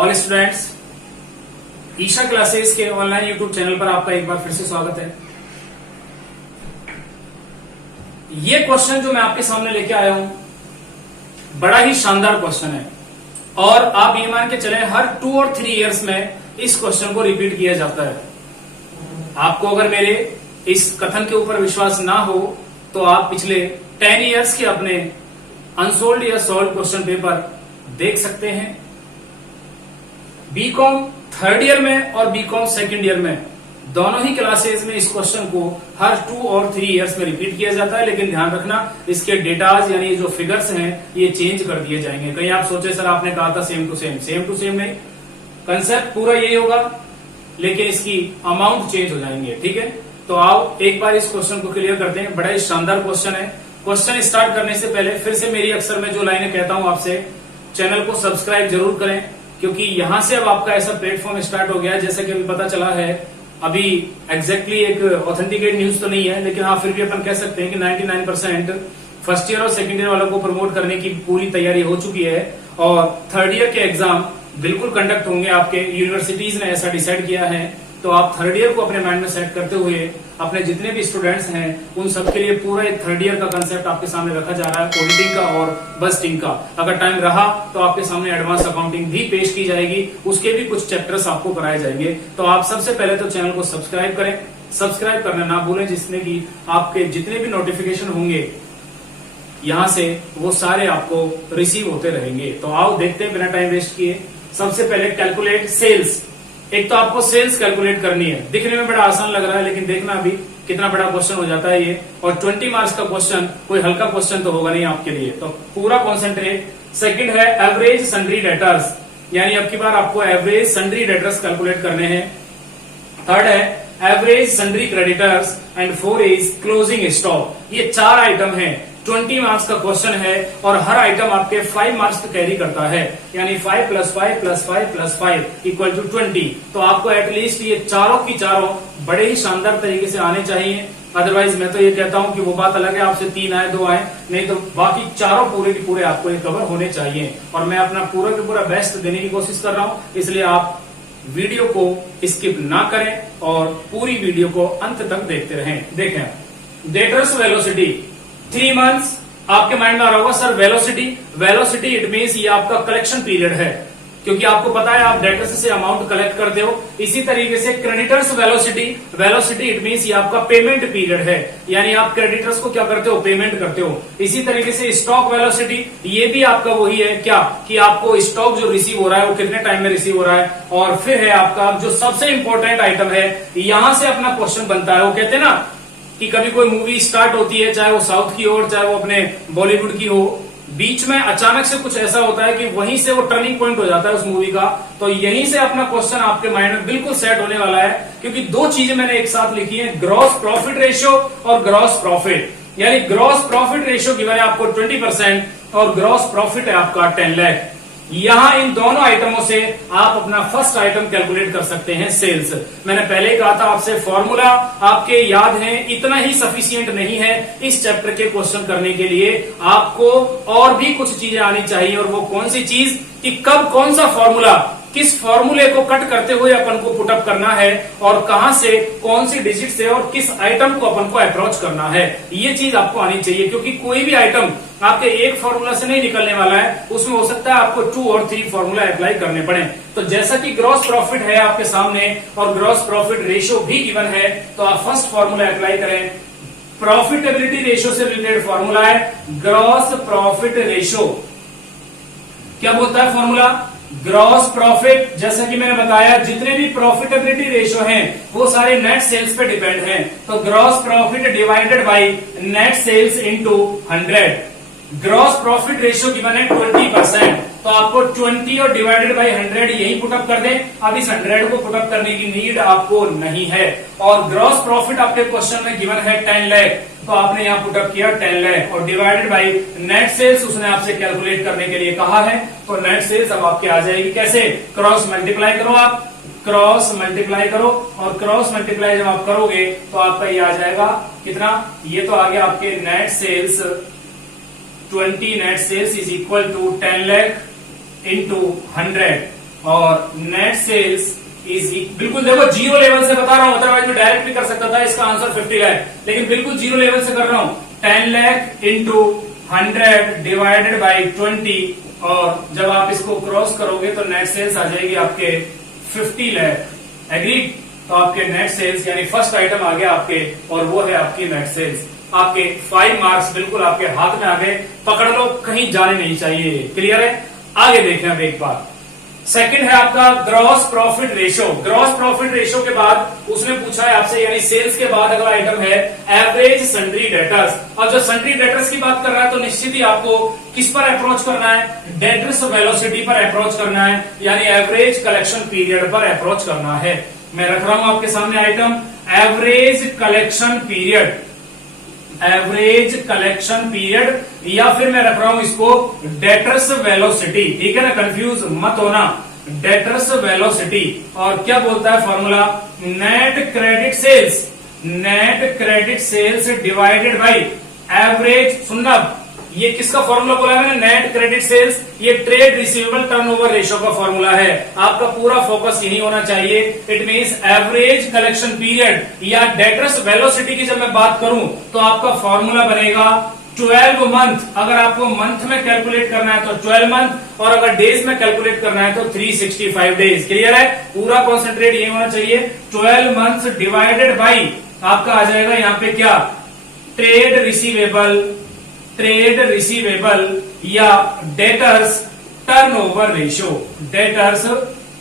All students, Isha classes के online YouTube channel पर आपका एक बार फिर से स्वागत है। ये क्वेश्चन जो मैं आपके सामने लेके आया हूं, बड़ा ही शानदार क्वेश्चन है और आप ये मान के चले हर 2 और 3 इयर्स में इस क्वेश्चन को रिपीट किया जाता है। आपको अगर मेरे इस कथन के ऊपर विश्वास ना हो तो आप पिछले 10 इयर्स के अपने अनसोल्ड या सॉल्व क्वेश्चन पेपर देख सकते हैं। बीकॉम 3rd ईयर में और बीकॉम 2nd ईयर में दोनों ही क्लासेस में इस क्वेश्चन को हर 2 और 3 इयर्स में रिपीट किया जाता है, लेकिन ध्यान रखना इसके डेटाज यानी जो फिगर्स हैं ये चेंज कर दिए जाएंगे। कहीं आप सोचे सर आपने कहा था सेम टू सेम नहीं, कंसेप्ट पूरा यही होगा लेकिन इसकी अमाउंट चेंज हो जाएंगे। ठीक है, तो आओ एक बार इस क्वेश्चन को क्लियर करते हैं। बड़ा ही शानदार क्वेश्चन है। क्वेश्चन स्टार्ट करने से पहले फिर से मेरी अक्सर मैं जो लाइनें कहता हूं आपसे, चैनल को सब्सक्राइब जरूर करें क्योंकि यहां से अब आपका ऐसा प्लेटफॉर्म स्टार्ट हो गया है। जैसे कि अभी पता चला है, अभी एग्जैक्टली एक ऑथेंटिकेट न्यूज तो नहीं है लेकिन हाँ फिर भी अपन कह सकते हैं कि 99% फर्स्ट ईयर और 2nd ईयर वालों को प्रमोट करने की पूरी तैयारी हो चुकी है और 3rd ईयर के एग्जाम बिल्कुल कंडक्ट होंगे। आपके यूनिवर्सिटीज ने ऐसा डिसाइड किया है, तो आप 3rd ईयर को अपने माइंड में सेट करते हुए अपने जितने भी स्टूडेंट्स हैं उन सबके लिए पूरा एक 3rd ईयर का कंसेप्ट आपके सामने रखा जा रहा है, ऑडिटिंग का और बस्टिंग का। अगर टाइम रहा तो आपके सामने एडवांस अकाउंटिंग भी पेश की जाएगी, उसके भी कुछ चैप्टर्स आपको कराए जाएंगे। तो आप सबसे पहले तो चैनल को सब्सक्राइब करें, सब्सक्राइब करना ना भूलें, जिसमें कि आपके जितने भी नोटिफिकेशन होंगे यहां से वो सारे आपको रिसीव होते रहेंगे। तो आओ देखते हैं बिना टाइम वेस्ट किए। सबसे पहले कैलकुलेट सेल्स। एक तो आपको सेल्स कैलकुलेट करनी है। दिखने में बड़ा आसान लग रहा है लेकिन देखना अभी कितना बड़ा क्वेश्चन हो जाता है ये, और 20 मार्क्स का क्वेश्चन कोई हल्का क्वेश्चन तो होगा नहीं आपके लिए, तो पूरा कॉन्सेंट्रेट। सेकंड है एवरेज सन्ड्री डेटर्स, यानी अब की बार आपको एवरेज सन्ड्री डेटर्स कैलकुलेट करने हैं। थर्ड है average sundry creditors and 4 is closing stock. ये 4 आइटम है, 20 मार्क्स का क्वेश्चन है और हर आइटम आपके 5 मार्क्स कैरी करता है, यानी 5 + 5 + 5 + 5 = 20। तो आपको एटलीस्ट ये चारों की चारों बड़े ही शानदार तरीके से आने चाहिए। अदरवाइज मैं तो ये कहता हूं कि वो बात अलग है, आपसे 3 आए 2 आए, नहीं तो बाकी चारों पूरे के पूरे आपको ये कवर होने चाहिए। और मैं अपना पूरा के पूरा बेस्ट देने की कोशिश कर रहा हूं, इसलिए आप वीडियो को स्किप ना करें और पूरी वीडियो को अंत तक देखते रहें। देखें, डेटर्स वेलोसिटी 3 मंथ्स। आपके माइंड में आ रहा होगा सर वेलोसिटी इट मीन्स ये आपका कलेक्शन पीरियड है, क्योंकि आपको पता है आप डेटर्स से अमाउंट कलेक्ट करते हो। इसी तरीके से क्रेडिटर्स वेलोसिटी इट मीन्स ये आपका पेमेंट पीरियड है, यानी आप क्रेडिटर्स को क्या करते हो, पेमेंट करते हो। इसी तरीके से स्टॉक वेलोसिटी ये भी आपका वही है क्या कि आपको स्टॉक जो रिसीव हो रहा है वो कितने टाइम में रिसीव हो रहा है। और फिर है आपका जो सबसे इंपॉर्टेंट आइटम है, यहां से अपना क्वेश्चन बनता है। वो कहते हैं ना कि कभी कोई मूवी स्टार्ट होती है, चाहे वो साउथ की हो चाहे वो अपने बॉलीवुड की हो, बीच में अचानक से कुछ ऐसा होता है कि वहीं से वो टर्निंग पॉइंट हो जाता है उस मूवी का। तो यहीं से अपना क्वेश्चन आपके माइंड में बिल्कुल सेट होने वाला है, क्योंकि 2 चीजें मैंने एक साथ लिखी है, ग्रॉस प्रॉफिट रेशियो और ग्रॉस प्रॉफिट। यानी ग्रॉस प्रॉफिट रेशियो की वजह आपको 20% और ग्रॉस प्रॉफिट है आपका 10 लाख। यहां इन दोनों आइटमों से आप अपना फर्स्ट आइटम कैलकुलेट कर सकते हैं, सेल्स। मैंने पहले ही कहा था आपसे, फॉर्मूला आपके याद है, इतना ही सफिशिएंट नहीं है इस चैप्टर के क्वेश्चन करने के लिए। आपको और भी कुछ चीजें आनी चाहिए, और वो कौन सी चीज कि कब कौन सा फॉर्मूला, किस फॉर्मूले को कट करते हुए अपन को पुटअप करना है और कहां से कौन सी डिजिट से और किस आइटम को अपन को अप्रोच करना है, ये चीज आपको आनी चाहिए। क्योंकि कोई भी आइटम आपके एक फॉर्मूला से नहीं निकलने वाला है, उसमें हो सकता है आपको 2 और 3 फॉर्मूला अप्लाई करने पड़े। तो जैसा कि ग्रॉस प्रॉफिट है आपके सामने और ग्रॉस प्रॉफिट रेशियो भी गिवन है, तो आप फर्स्ट फॉर्मूला अप्लाई करें। प्रॉफिटेबिलिटी रेशियो से रिलेटेड फॉर्मूला है ग्रॉस प्रॉफिट रेशियो। क्या बोलता है फॉर्मूला, ग्रॉस प्रॉफिट। जैसा कि मैंने बताया जितने भी प्रॉफिटेबिलिटी रेशियो हैं वो सारे नेट सेल्स पे डिपेंड हैं, तो gross profit divided by net sales into 100। Gross profit ratio की बने 20%, तो आपको 20 और डिवाइडेड बाय 100 यही पुटअप कर दें। अब इस 100 को पुटअप करने की नीड आपको नहीं है। और ग्रॉस प्रॉफिट आपके क्वेश्चन में गिवन है 10 लाख, तो आपने यहाँ पुटअप किया 10 लाख और डिवाइडेड बाय नेट सेल्स उसने आपसे कैलकुलेट करने के लिए कहा है। तो नेट सेल्स अब आपके आ जाएगी कैसे, क्रॉस मल्टीप्लाई करो, आप क्रॉस मल्टीप्लाई करो, और क्रॉस मल्टीप्लाई जब आप करोगे तो आपका ये आ जाएगा कितना, ये तो आ गया आपके net sales 20 net sales is equal to 10 lakh into 100। और नेट सेल्स इज बिल्कुल देखो जीरो लेवल से बता रहा हूं, अदरवाइज मैं डायरेक्ट भी कर सकता था इसका आंसर 50 लाख, लेकिन बिल्कुल जीरो लेवल से कर रहा हूं। 10 लाख इंटू 100 डिवाइडेड बाई 20, और जब आप इसको क्रॉस करोगे तो नेट सेल्स आ जाएगी आपके 50 लाख। एग्रीड? तो आपके नेट सेल्स यानी फर्स्ट आइटम आ गया आपके, और वो है आपकी नेट सेल्स। आपके 5 मार्क्स बिल्कुल आपके हाथ में आ गए, पकड़ लो, कहीं जाने नहीं चाहिए। क्लियर है? आगे देखें अब एक बार। सेकंड है आपका gross profit ratio. Gross profit ratio के बाद उसने पूछा है आपसे, यानी सेल्स के बाद अगला आइटम है एवरेज सन्ड्री डेटर्स। और जब सन्ड्री डेटर्स की बात कर रहा है तो निश्चित ही आपको किस पर अप्रोच करना है? डेटर्स वेलोसिटी पर अप्रोच करना है, यानी एवरेज कलेक्शन पीरियड पर अप्रोच करना है। मैं रख रहा हूं आपके सामने item average collection period, average collection period, या फिर मैं रख रहा हूं इसको डेटर्स वेलोसिटी। ठीक है ना, कंफ्यूज मत होना। डेटर्स वेलोसिटी, और क्या बोलता है formula? Net credit sales, net credit sales divided by average. सुनना, ये किसका फॉर्मूला बोला है मैंने? Net credit sales. ये ट्रेड रिसीवेबल टर्नओवर रेशियो का फॉर्मूला है। आपका पूरा फोकस यही होना चाहिए। It means average collection period या डेटर्स वेलोसिटी की जब मैं बात करूं तो आपका फॉर्मूला बनेगा 12 मंथ। अगर आपको मंथ में कैलकुलेट करना है तो 12 मंथ, और अगर डेज में कैलकुलेट करना है तो 365 डेज। क्लियर है? पूरा कॉन्सेंट्रेट यही होना चाहिए। 12 मंथ डिवाइडेड बाई आपका आ जाएगा यहाँ पे क्या? ट्रेड रिसीवेबल, ट्रेड रिसीवेबल या debtors turnover ratio, debtors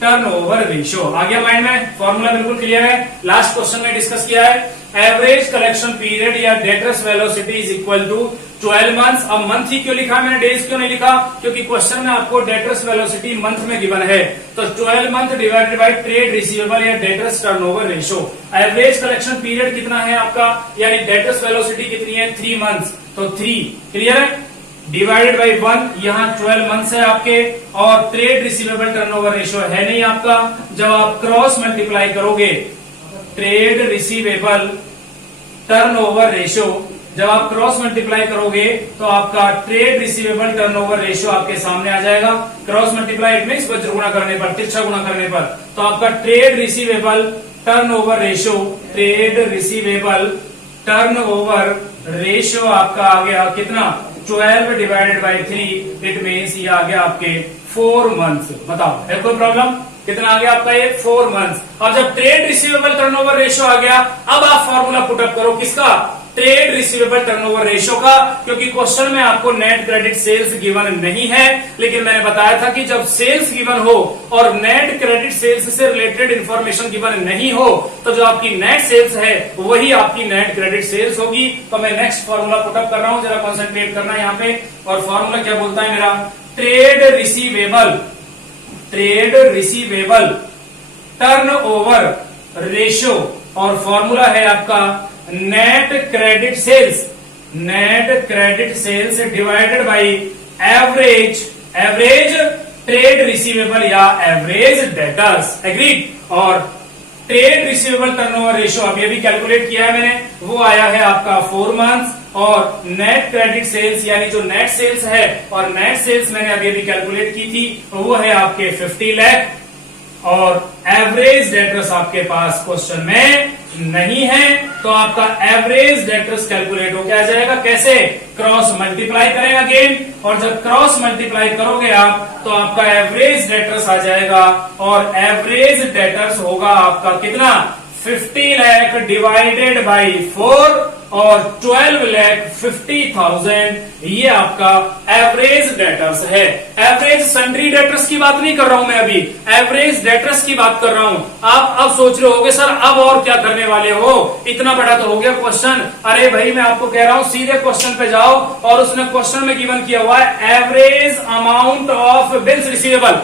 turnover ratio. आ गया माइंड में? फॉर्मूला बिल्कुल क्लियर है। लास्ट क्वेश्चन में डिस्कस किया है, एवरेज कलेक्शन पीरियड या debtors velocity is equal to 12 months. अब मंथ ही क्यों लिखा मैंने, डेज क्यों नहीं लिखा? क्योंकि क्वेश्चन में आपको डेटर्स वेलोसिटी मंथ में गिवन है। तो 12 month divided by trade receivable या debtors turnover ratio. Average collection period कितना है आपका, यानी डेटर्स वेलोसिटी कितनी है? 3 मंथ्स, तो 3। क्लियर है? डिवाइडेड बाई 1, यहाँ 12 मंथ्स है आपके, और ट्रेड रिसीवेबल टर्नओवर रेशियो है नहीं आपका। जब आप क्रॉस मल्टीप्लाई करोगे ट्रेड रिसीवेबल टर्नओवर रेशियो, जब आप क्रॉस मल्टीप्लाई करोगे तो आपका ट्रेड रिसीवेबल टर्नओवर रेशियो आपके सामने आ जाएगा। क्रॉस मल्टीप्लाई इट मींस वज्र गुणा करने पर, तिरछा गुणा करने पर, तो आपका trade receivable turnover ratio, trade receivable turnover ratio आपका आ गया कितना? 12 डिवाइडेड बाई 3, इट मीन्स ये आ गया आपके 4 मंथ्स। बताओ है कोई प्रॉब्लम? कितना आ गया आपका ये? 4 मंथ्स। और जब ट्रेड रिसीवेबल टर्नओवर रेशियो आ गया, अब आप फॉर्मूला पुटअप करो किसका? ट्रेड रिसीवेबल टर्नओवर रेशियो का, क्योंकि क्वेश्चन में आपको नेट क्रेडिट सेल्स गिवन नहीं है, लेकिन मैंने बताया था कि जब सेल्स गिवन हो और नेट क्रेडिट सेल्स से रिलेटेड इंफॉर्मेशन गिवन नहीं हो तो जो आपकी नेट सेल्स है वही आपकी नेट क्रेडिट सेल्स होगी। तो मैं नेक्स्ट फॉर्मूला पुटअप कर रहा हूं, जरा कॉन्सेंट्रेट करना यहाँ पे। और फॉर्मूला क्या बोलता है मेरा? Trade receivable, trade receivable turnover ratio, और फॉर्मूला है आपका net credit sales, net credit sales divided by average, average trade receivable या एवरेज डेटर्स। एग्रीड? और ट्रेड रिसीवेबल टर्नओवर रेशियो अभी अभी कैलकुलेट किया है मैंने, वो आया है आपका 4 मंथ्स। और नेट क्रेडिट सेल्स यानी जो नेट सेल्स है, और नेट सेल्स मैंने अभी अभी कैलकुलेट की थी, वो है आपके 50 लाख। और एवरेज डेटर्स आपके पास क्वेश्चन में नहीं है, तो आपका एवरेज डेटर्स कैलकुलेट हो क्या जाएगा? कैसे? क्रॉस मल्टीप्लाई करें अगेन, और जब क्रॉस मल्टीप्लाई करोगे आप तो आपका एवरेज डेटर्स आ जाएगा, और एवरेज डेटर्स होगा आपका कितना? 50 लाख डिवाइडेड बाई 4 और 12,50,000, ये आपका एवरेज डेटर्स है। एवरेज सन्ड्री डेटर्स की बात नहीं कर रहा हूं मैं अभी, एवरेज डेटर्स की बात कर रहा हूं। आप अब सोच रहे होगे सर अब और क्या करने वाले हो, इतना बड़ा तो हो गया क्वेश्चन। अरे भाई मैं आपको कह रहा हूं सीधे क्वेश्चन पे जाओ, और उसने क्वेश्चन में गिवन किया हुआ है average amount of bills receivable.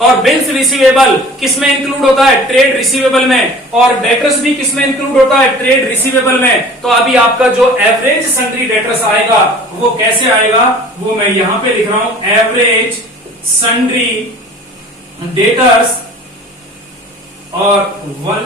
और बिल्स रिसीवेबल किसमें इंक्लूड होता है? ट्रेड रिसीवेबल में। और डेटर्स भी किसमें इंक्लूड होता है? ट्रेड रिसीवेबल में। तो अभी आपका जो एवरेज सन्ड्री डेटर्स आएगा वो कैसे आएगा, वो मैं यहां पे लिख रहा हूं, एवरेज सन्ड्री डेटर्स। और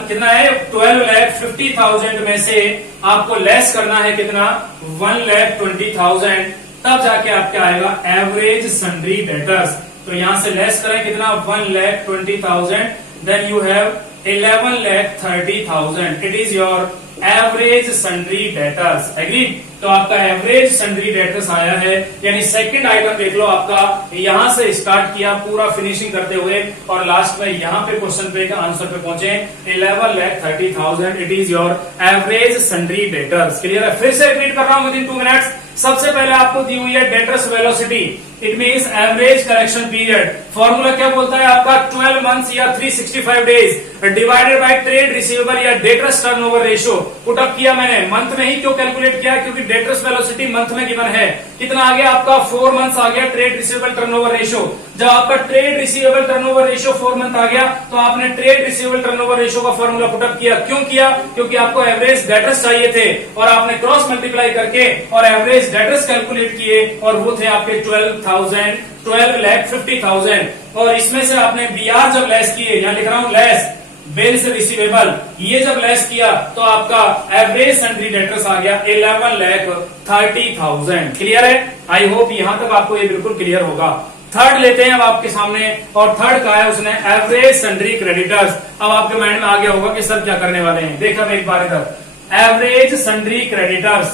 कितना है? 12,50,000 में से आपको लेस करना है कितना? 1,20,000, तब जाके आपका आएगा एवरेज सन्ड्री डेटर्स। तो यहां से लेस करें कितना 1,20,000, then you have 11,30,000. It is your average sundry debtors. Agreed. तो आपका एवरेज सन्ड्री डेटर्स आया है, यानी सेकंड आइटम देख लो आपका, यहां से स्टार्ट किया पूरा फिनिशिंग करते हुए और लास्ट में यहां पे क्वेश्चन पे आंसर पे पहुंचे 11,30,000. It is your average sundry debtors. Clear है. फिर से रिपीट कर रहा हूं विदिन 2 मिनट्स. सबसे पहले आपको दी हुई है debtors velocity, it means average collection period. Formula क्या बोलता है आपका 12 मंथ्स या 365 days divided by trade receivable या debtors turnover ratio. Put up किया मैंने, मंथ में ही क्यों कैलकुलेट किया, क्योंकि डेटर्स वेलोसिटी मंथ में गिवन है. कितना आ गया आपका 4 मंथ्स आ गया ट्रेड रिसीवेबल टर्नओवर रेशियो. जब आपका trade receivable turnover ratio 4 month आ गया तो आपने ट्रेड रिसीवेबल टर्नओवर रेशियो का फॉर्मूला पुट अप किया. क्यों किया, क्योंकि आपको एवरेज डेटर्स चाहिए थे और आपने क्रॉस मल्टीप्लाई करके और एवरेज डेटर्स कैलकुलेट किए और वो थे आपके 12,50,000. और इसमें से आपने बीआर जब लेस किए, यहां लिख रहा हूं लेस बिल्स रिसीवेबल, ये जब लेस किया तो आपका एवरेज सन्ड्री डेटर्स आ गया 11,30,000. क्लियर है. आई होप यहां तक आपको ये बिल्कुल क्लियर होगा. थर्ड लेते हैं अब आपके सामने, और थर्ड का है उसने एवरेज सन्ड्री क्रेडिटर्स. अब आपके माइंड में आ गया होगा कि सर क्या करने वाले हैं. देखा मैं एक बार इधर, average sundry creditors.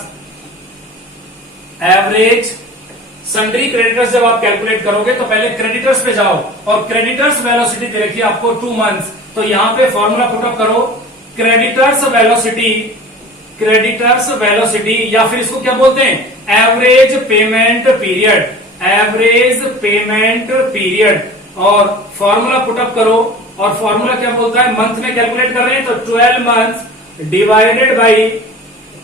Average sundry creditors जब आप कैलकुलेट करोगे तो पहले क्रेडिटर्स पे जाओ और क्रेडिटर्स वेलोसिटी दे रखी है आपको 2 मंथ्स. तो यहां पे फॉर्मूला पुटअप करो क्रेडिटर्स वेलोसिटी या फिर इसको क्या बोलते हैं average payment period. Average payment period और फॉर्मूला पुटअप करो और फॉर्मूला क्या बोलता है, मंथ में कैलकुलेट कर रहे हैं तो 12 months divided by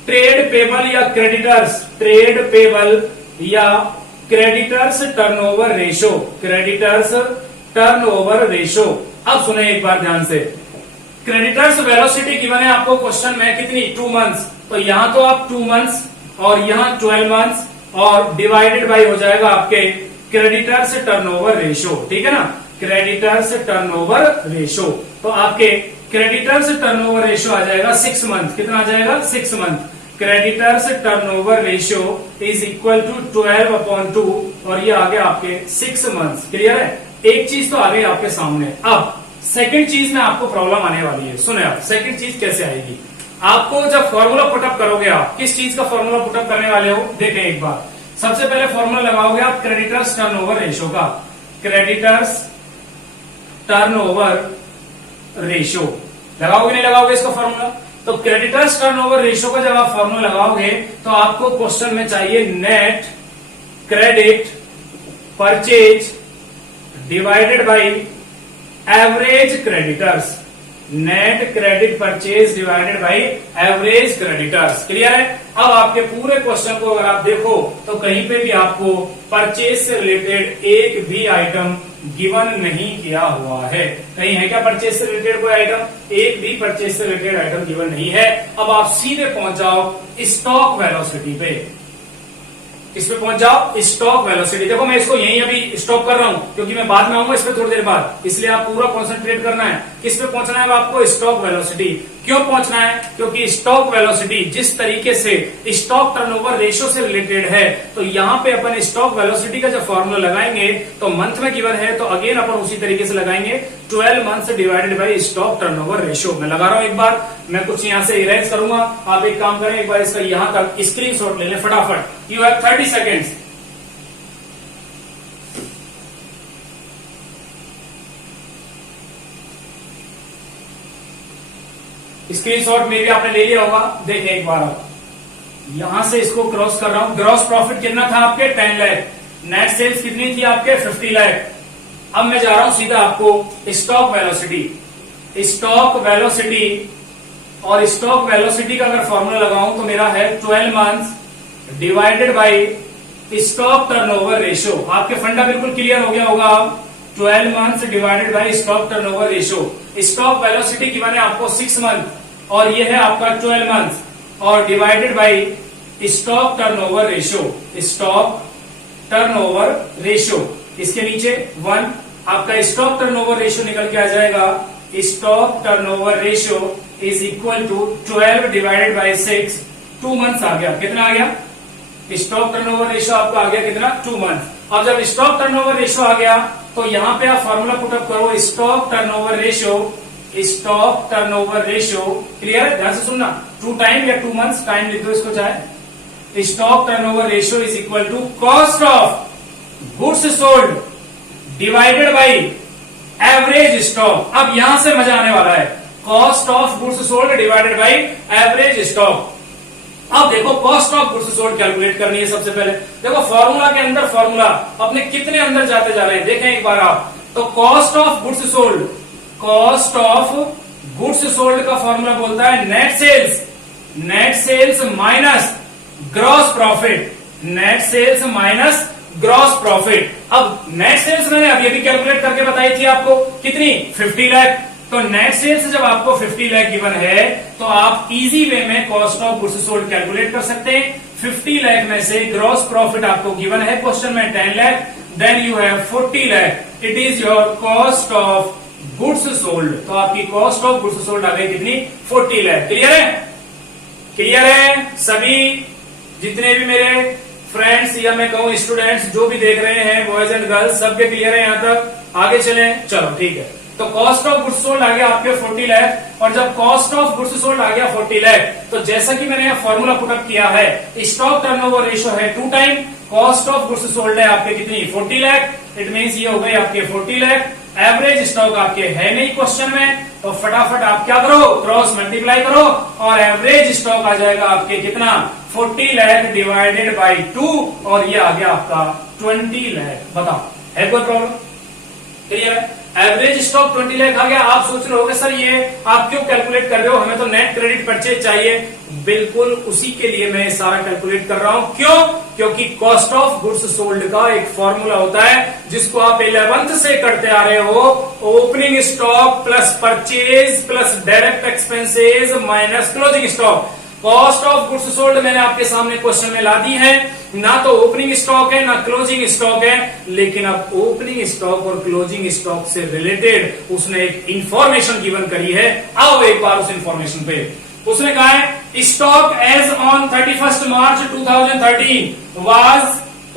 trade payable या क्रेडिटर्स, ट्रेड पेबल या creditors turnover ratio, creditors turnover ratio. अब सुने एक बार ध्यान से, क्रेडिटर्स वेलोसिटी गिवन है आपको क्वेश्चन में कितनी 2 मंथ्स. तो यहां तो आप 2 मंथ्स और यहां 12 मंथ्स और डिवाइडेड बाई हो जाएगा आपके क्रेडिटर्स टर्नओवर रेशो. ठीक है ना, क्रेडिटर्स टर्नओवर रेशो. तो आपके क्रेडिटर्स टर्नओवर रेशो आ जाएगा 6 मंथ. कितना आ जाएगा 6 month. Creditors turnover ratio is equal to 12/2 और ये आ गया आपके 6 मंथ्स. क्लियर है. एक चीज तो आ गई आपके सामने. अब सेकंड चीज में आपको प्रॉब्लम आने वाली है. सुने आप सेकंड चीज कैसे आएगी. आपको जब फॉर्मूला पुटअप करोगे, आप किस चीज का फॉर्मूला पुटअप करने वाले हो देखें एक बार. सबसे पहले फॉर्मूला लगाओगे आप क्रेडिटर्स टर्नओवर रेशियो का, क्रेडिटर्स टर्नओवर रेशियो लगाओगे नहीं लगाओगे इसका फॉर्मूला. तो क्रेडिटर्स टर्नओवर रेशियो का जब आप फॉर्मूला लगाओगे तो आपको क्वेश्चन में चाहिए net credit purchase divided by average creditors. Net credit purchase divided by average creditors. Clear है. अब आपके पूरे क्वेश्चन को अगर आप देखो तो कहीं पे भी आपको परचेज से रिलेटेड एक भी आइटम गिवन नहीं किया हुआ है. कहीं है क्या परचेज से रिलेटेड कोई आइटम, एक भी परचेज से रिलेटेड आइटम गिवन नहीं है. अब आप सीधे पहुंच जाओ स्टॉक वेलोसिटी पे. इस पे पहुंच जाओ स्टॉक वेलोसिटी. देखो मैं इसको यहीं अभी स्टॉप कर रहा हूं क्योंकि मैं बाद में आऊंगा इस पे थोड़ी देर बाद, इसलिए आप पूरा कॉन्सेंट्रेट करना है. किस पे पहुंचना है आपको, स्टॉक वेलोसिटी. क्यों पहुंचना है, क्योंकि स्टॉक वेलोसिटी जिस तरीके से स्टॉक टर्नओवर रेशियो से रिलेटेड है तो यहां पे अपन स्टॉक वेलोसिटी का जब फॉर्मूला लगाएंगे तो मंथ में गिवन है तो अगेन अपन उसी तरीके से लगाएंगे 12 months divided by stock turnover ratio. मैं लगा रहा हूं एक बार, मैं कुछ यहां से इरेज करूंगा. आप एक काम करें, एक बार इसका यहां तक स्क्रीनशॉट ले लें फटाफट. You have 30 seconds. स्क्रीनशॉट में भी आपने ले लिया होगा. देखें एक बार, आप यहां से इसको क्रॉस कर रहा हूं. ग्रॉस प्रॉफिट कितना था आपके 10 लाख. नेट सेल्स कितनी थी आपके 50 लाख. अब मैं जा रहा हूं सीधा आपको स्टॉक वेलोसिटी. स्टॉक वेलोसिटी और स्टॉक वेलोसिटी का अगर फॉर्मूला लगाऊं तो मेरा है 12 months divided by stock turnover ratio. आपके फंडा बिल्कुल क्लियर हो गया होगा. 12 months divided by stock turnover ratio. Stock velocity की मैंने आपको 6 मंथ और ये है आपका 12 मंथ और divided by stock turnover ratio. Stock turnover ratio इसके नीचे 1. आपका स्टॉक टर्नओवर रेशियो निकल के आ जाएगा. Stock turnover ratio is equal to 12 divided by 6. 2 months आ गया. कितना आ गया स्टॉक टर्नओवर रेशियो आपका आ गया कितना 2 मंथ. अब जब स्टॉक टर्नओवर रेशियो आ गया तो यहाँ पे आप फॉर्मूला पुटअप करो, stock turnover ratio, stock turnover ratio, clear है, ध्यान से सुनना, 2 टाइम या 2 मंथ्स टाइम लिख दो इसको चाहे। Stock turnover ratio is equal to cost of goods sold divided by average stock. अब यहां से मजा आने वाला है, cost of goods sold divided by average stock. अब देखो cost of goods sold calculate करनी है सबसे पहले। देखो फॉर्मूला के अंदर फॉर्मूला अपने कितने अंदर जाते जा रहे हैं देखें एक बार आप। तो cost of goods sold, cost of goods sold का फॉर्मूला बोलता है net sales, net sales minus gross profit, net sales minus gross profit. अब नेट सेल्स मैंने अभी अभी कैलकुलेट करके बताई थी आपको, कितनी, 50 लाख। तो नेट सेल्स जब आपको 50 लाख गिवन है तो आप इजी वे में cost of goods sold calculate कर सकते हैं। 50 लाख में से ग्रॉस प्रॉफिट आपको गिवन है क्वेश्चन में 10 lakh, then you have 40 lakh, it is your cost of goods sold. तो आपकी कॉस्ट ऑफ गुड्स सोल्ड आ गई कितनी, 40 लाख। क्लियर है, क्लियर है सभी जितने भी मेरे फ्रेंड्स या मैं कहूं स्टूडेंट्स जो भी देख रहे हैं, बॉयज एंड गर्ल्स, सबके क्लियर है यहां तक? आगे चलें, चलो ठीक है। तो कॉस्ट ऑफ गुड्स सोल्ड आ गया आपके 40 लाख, और जब कॉस्ट ऑफ गुड्स सोल्ड आ गया 40 लाख, तो जैसा कि मैंने यहाँ फॉर्मूला पुटअप किया है, स्टॉक टर्नओवर रेशियो है 2 time, cost of goods sold है आपके कितनी, 40 लाख, इट मींस ये हो गए आपके 40 लाख। एवरेज स्टॉक आपके है नहीं क्वेश्चन में, तो फटाफट आप क्या करो, क्रॉस मल्टीप्लाई करो, और एवरेज स्टॉक आ जाएगा आपके कितना, 40 लाख डिवाइडेड बाई 2, और ये आ गया आपका 20 लाख। बताओ है कोई प्रॉब्लम? क्लियर है? एवरेज स्टॉक 20 लाख आ गया। आप सोच रहे होगे सर ये आप क्यों कैलकुलेट कर रहे हो, हमें तो नेट क्रेडिट परचेज चाहिए। बिल्कुल उसी के लिए मैं सारा कैलकुलेट कर रहा हूं। क्यों? क्योंकि कॉस्ट ऑफ गुड्स सोल्ड का एक फॉर्मूला होता है जिसको आप 11th से करते आ रहे हो, opening stock plus purchase plus direct expenses minus closing stock. Cost of goods sold मैंने आपके सामने क्वेश्चन में ला दी है, ना तो ओपनिंग स्टॉक है ना क्लोजिंग स्टॉक है, लेकिन अब ओपनिंग स्टॉक और क्लोजिंग स्टॉक से रिलेटेड उसने एक इंफॉर्मेशन गिवन करी है। आओ एक बार उस इंफॉर्मेशन पे। उसने कहा है stock as on 31 March 2013 was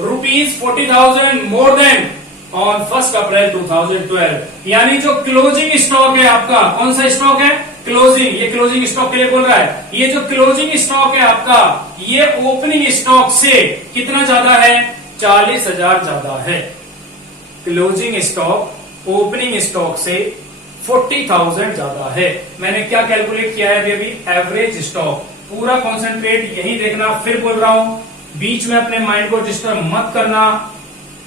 ₹40,000 more than on 1 April 2012। यानी जो क्लोजिंग स्टॉक है आपका, कौन सा स्टॉक है, क्लोजिंग, ये क्लोजिंग स्टॉक के लिए बोल रहा है। ये जो क्लोजिंग स्टॉक है आपका, ये ओपनिंग स्टॉक से कितना ज्यादा है, 40,000 ज्यादा है। क्लोजिंग स्टॉक ओपनिंग स्टॉक से 40,000 ज्यादा है। मैंने क्या कैलकुलेट किया है अभी, एवरेज स्टॉक। पूरा कॉन्सेंट्रेट यही देखना, फिर बोल रहा हूं, बीच में अपने माइंड को डिस्टर्ब मत करना,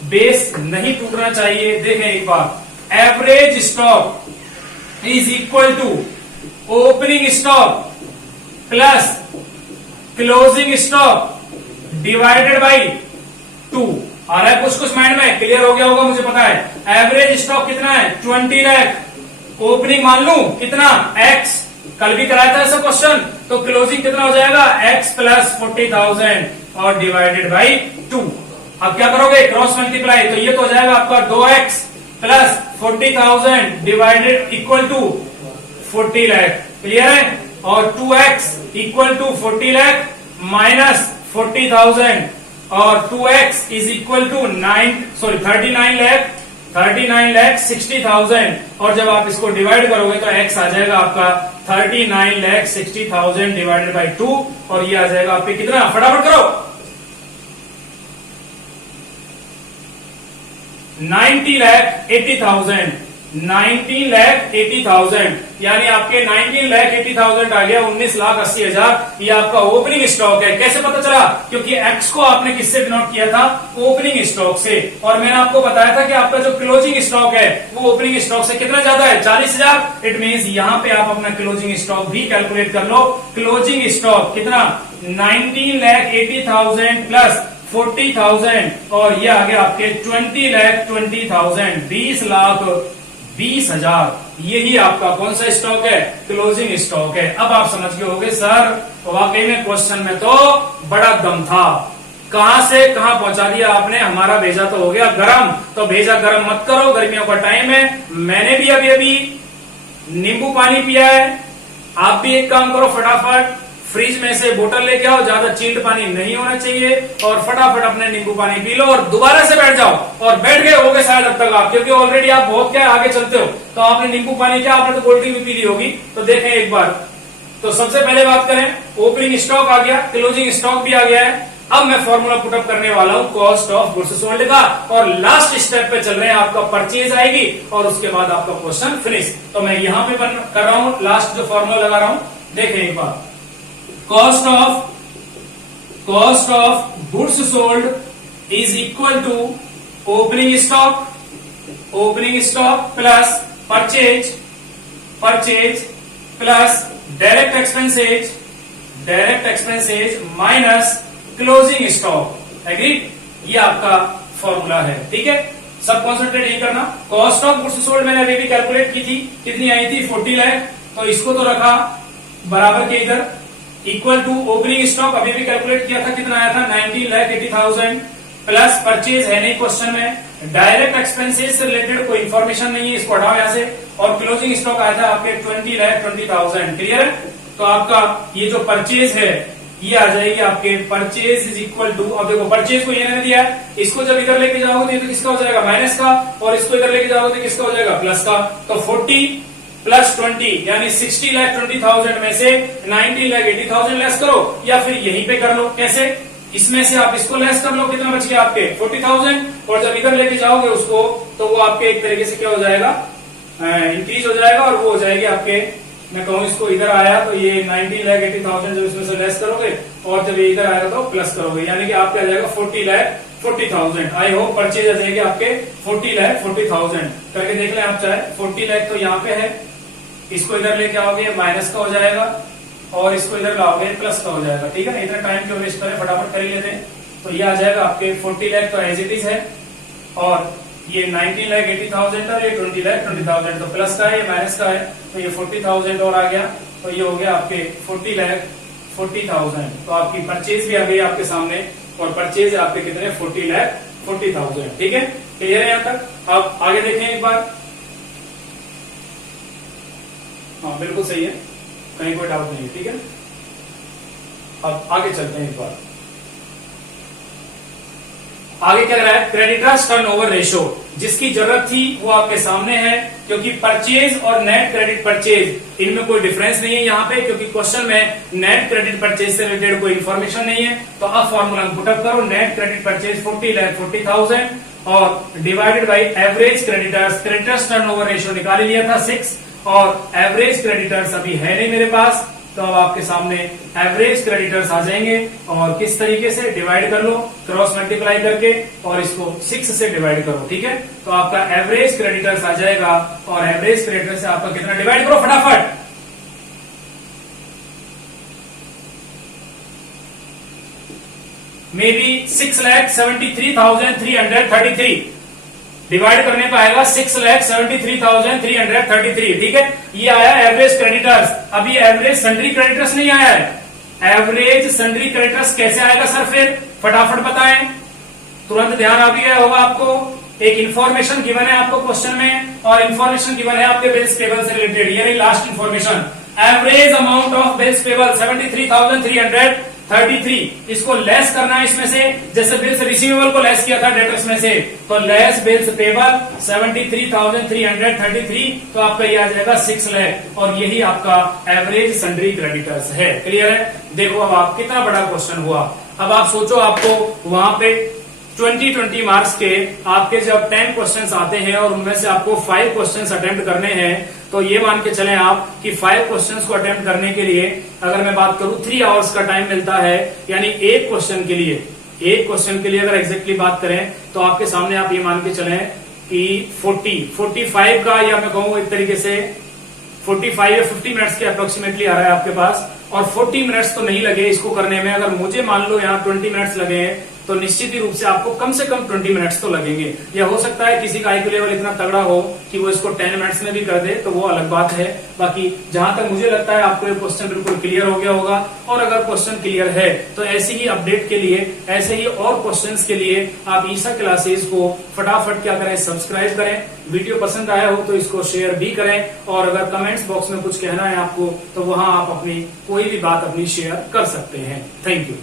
बेस नहीं टूटना चाहिए। देखें एक बार, average stock is equal to opening stock plus closing stock divided by 2। आ रहा है कुछ कुछ माइंड में, क्लियर हो गया होगा मुझे पता है। एवरेज स्टॉक कितना है, 20 लाख, ओपनिंग मान लू कितना, x, कल भी कराया था ऐसा क्वेश्चन, तो क्लोजिंग कितना हो जाएगा, x प्लस 40,000 और डिवाइडेड बाई 2। अब क्या करोगे, क्रॉस मल्टीप्लाई, तो ये तो हो जाएगा आपका 2x plus 40,000 divided equal to 40 lakh. Clear है? और 2x equal to 40 lakh minus 40,000 और 2x is equal to 39 lakh 60,000। और जब आप इसको डिवाइड करोगे तो x आ जाएगा आपका 39 लाख 60,000 डिवाइडेड बाई 2, और ये आ जाएगा आपके कितना, फटाफट करो, 90 लाख 80,000, 19 लाख 80,000, यानी आपके 19 लाख 80,000 आ गया, 19,80,000। ये आपका ओपनिंग स्टॉक है। कैसे पता चला? क्योंकि एक्स को आपने किससे डिनोट किया था, ओपनिंग स्टॉक से। और मैंने आपको बताया था कि आपका जो क्लोजिंग स्टॉक है वो ओपनिंग स्टॉक से कितना ज्यादा है, 40,000। इट मींस यहां पे आप अपना क्लोजिंग स्टॉक भी कैलकुलेट कर लो। क्लोजिंग स्टॉक कितना, 19 लाख 80,000 प्लस 40,000, और ये आ गया आपके 20 लाख 20,000, 20,20,000। यही आपका कौन सा स्टॉक है, क्लोजिंग स्टॉक है। अब आप समझ गए होगे सर वाकई में क्वेश्चन में तो बड़ा दम था, कहां से कहां पहुंचा दिया आपने, हमारा भेजा तो हो गया गरम। तो भेजा गरम मत करो, गर्मियों का टाइम है। मैंने भी अभी नींबू पानी पिया है, आप भी एक काम करो, फटाफट फ्रिज में से बोतल लेके आओ, ज्यादा चिल्ड पानी नहीं होना चाहिए, और फटाफट अपने नींबू पानी पी लो और दोबारा से बैठ जाओ। और बैठ गए होगे शायद अब तक आप, क्योंकि ऑलरेडी आप बहुत क्या आगे चलते हो, तो आपने नींबू पानी क्या, आपने तो कोल्ड ड्रिंक भी पी ली होगी। तो देखें एक बार, तो सबसे पहले बात करें, ओपनिंग स्टॉक आ गया, क्लोजिंग स्टॉक भी आ गया है। अब मैं फॉर्मूला पुटअप करने वाला हूं कॉस्ट ऑफ गुड्स सोल्ड का, और लास्ट स्टेप पे चल रहे हैं, आपका परचेज आएगी और उसके बाद आपका क्वेश्चन फिनिश। तो मैं यहां पे कर रहा हूं, लास्ट जो फॉर्मूला लगा रहा हूं, देखें एक बार, cost of goods sold is equal to opening stock plus purchase plus direct expenses minus closing stock. Agreed? ये आपका फॉर्मूला है, ठीक है। सब कॉन्सेंट्रेट नहीं करना। कॉस्ट ऑफ गुड्स सोल्ड मैंने अभी भी कैलकुलेट की थी, कितनी आई थी, 40 लाख। तो इसको तो रखा बराबर के इधर, इक्वल टू ओपनिंग स्टॉक अभी भी कैलकुलेट किया था, कितना आया था, 19,80,000 प्लस परचेज है नहीं क्वेश्चन में, डायरेक्ट एक्सपेंसेस से रिलेटेड कोई इंफॉर्मेशन नहीं है, इसको हटाओ यहां से, और क्लोजिंग स्टॉक आया था आपके 20,20,000। क्लियर है? तो आपका ये जो परचेज है ये आ जाएगी आपके, परचेज इज इक्वल टू, अब देखो परचेज को ये नहीं दिया है, इसको जब इधर लेके जाओगे तो किसका हो जाएगा, माइनस का, और इसको इधर लेके जाओगे तो किसका हो जाएगा, प्लस का। तो 40 प्लस 20 यानी 60,20,000 में से 19,80,000 लेस करो, या फिर यहीं पे कर लो। कैसे? इसमें से आप इसको लेस कर लो, कितना बच गया आपके 40,000, और जब इधर लेके जाओगे उसको तो वो आपके एक तरीके से क्या हो जाएगा, इंक्रीज हो जाएगा, और वो हो जाएगी आपके, मैं कहूँ इसको इधर आया तो ये 19,80,000 जब इसमें से लेस करोगे, और जब ये इधर आएगा तो प्लस करोगे, यानी कि आपका आ जाएगा 40,40,000। आई होप परचेज आ जाएगी आपके 40,40,000। करके देख लें आप चाहे, 40 लाख तो यहाँ पे है, इसको इधर लेके आओगे माइनस का हो जाएगा, और इसको इधर लाओगे प्लस का हो जाएगा। ठीक है ना? इतना टाइम क्यों वेस्ट करें, फटाफट कर ही लेते हैं। तो ये आ जाएगा आपके 40 लाख तो एज इट इज है, और ये 19,80,000 और ये 20,20,000 तो प्लस का है, ये माइनस का है, तो ये 40,000 और आ गया, तो ये हो गया आपके 40,40,000। तो आपकी परचेज भी आ गई आपके सामने, और परचेज आपके कितने, 40,40,000। ठीक है? क्लियर है यहाँ तक? अब आगे देखें एक बार। हाँ बिल्कुल सही है, कहीं कोई डाउट नहीं है। ठीक है, अब आगे चलते हैं एक बार। आगे क्या रहा है, क्रेडिटर्स टर्नओवर रेशो, जिसकी जरूरत थी वो आपके सामने है, क्योंकि परचेज और नेट क्रेडिट परचेज इनमें कोई डिफरेंस नहीं है यहाँ पे, क्योंकि क्वेश्चन में नेट क्रेडिट परचेज से रिलेटेड कोई इन्फॉर्मेशन नहीं है। तो अब फॉर्मूला पुटअप करो, नेट क्रेडिट परचेज 40,40,000 और divided by average creditors turnover ratio निकाल लिया था 6, और एवरेज क्रेडिटर्स अभी है नहीं मेरे पास, तो अब आपके सामने एवरेज क्रेडिटर्स आ जाएंगे, और किस तरीके से डिवाइड कर लो, क्रॉस मल्टीप्लाई करके, और इसको 6 से डिवाइड करो। ठीक है? तो आपका एवरेज क्रेडिटर्स आ जाएगा, और एवरेज क्रेडिटर से आपका कितना, डिवाइड करो फटाफट, मे बी 6,73,333 डिवाइड करने पर आएगा 6,73,333। ठीक है? ये आया एवरेज क्रेडिटर्स। अभी एवरेज सन्ड्री क्रेडिटर्स नहीं आया है। एवरेज सन्ड्री क्रेडिटर्स कैसे आएगा सर, फिर फटाफट बताएं, तुरंत ध्यान आ भी गया होगा आपको। एक इंफॉर्मेशन गिवन है आपको क्वेश्चन में, और इंफॉर्मेशन गिवन है आपके बिल्स पेबल से रिलेटेड, ये रही last information. Average amount of bills payable 73,333, इसको लेस करना है इसमें से, जैसे बिल्स रिसीवेबल को लेस किया था डेटर्स में से, तो लेस बिल्स पेबल 73,333, तो आपका ये आ जाएगा 6 लाख, और यही आपका एवरेज सन्ड्री क्रेडिटर्स है। क्लियर है? देखो अब आप, कितना बड़ा क्वेश्चन हुआ। अब आप सोचो, आपको वहां पे 20 मार्क्स के आपके जब 10 क्वेश्चंस आते हैं, और उनमें से आपको 5 क्वेश्चंस अटेम्प्ट करने हैं, तो ये मान के चलें आप कि 5 क्वेश्चंस को अटेम्प्ट करने के लिए अगर मैं बात करूं 3 आवर्स का टाइम मिलता है, यानी एक क्वेश्चन के लिए अगर एग्जैक्टली बात करें तो आपके सामने आप ये मान के चलें कि 45 का, या मैं कहूँ एक तरीके से 45 या 50 मिनट्स के अप्रोक्सीमेटली आ रहा है आपके पास, और 40 मिनट्स तो नहीं लगे इसको करने में। अगर मुझे मान लो यहाँ 20 मिनट्स लगे हैं, तो निश्चित ही रूप से आपको कम से कम 20 मिनट्स तो लगेंगे। या हो सकता है किसी का IQ लेवल इतना तगड़ा हो कि वो इसको 10 मिनट्स में भी कर दे, तो वो अलग बात है। बाकी जहां तक मुझे लगता है आपको ये क्वेश्चन बिल्कुल क्लियर हो गया होगा। और अगर क्वेश्चन क्लियर है तो ऐसी ही अपडेट के लिए, ऐसे ही और क्वेश्चंस के लिए आप ईशा क्लासेस को फटाफट क्या करें, सब्सक्राइब करें। वीडियो पसंद आया हो तो इसको शेयर भी करें, और अगर कमेंट्स बॉक्स में कुछ कहना है आपको तो वहां आप अपनी कोई भी बात अपनी शेयर कर सकते हैं। Thank you.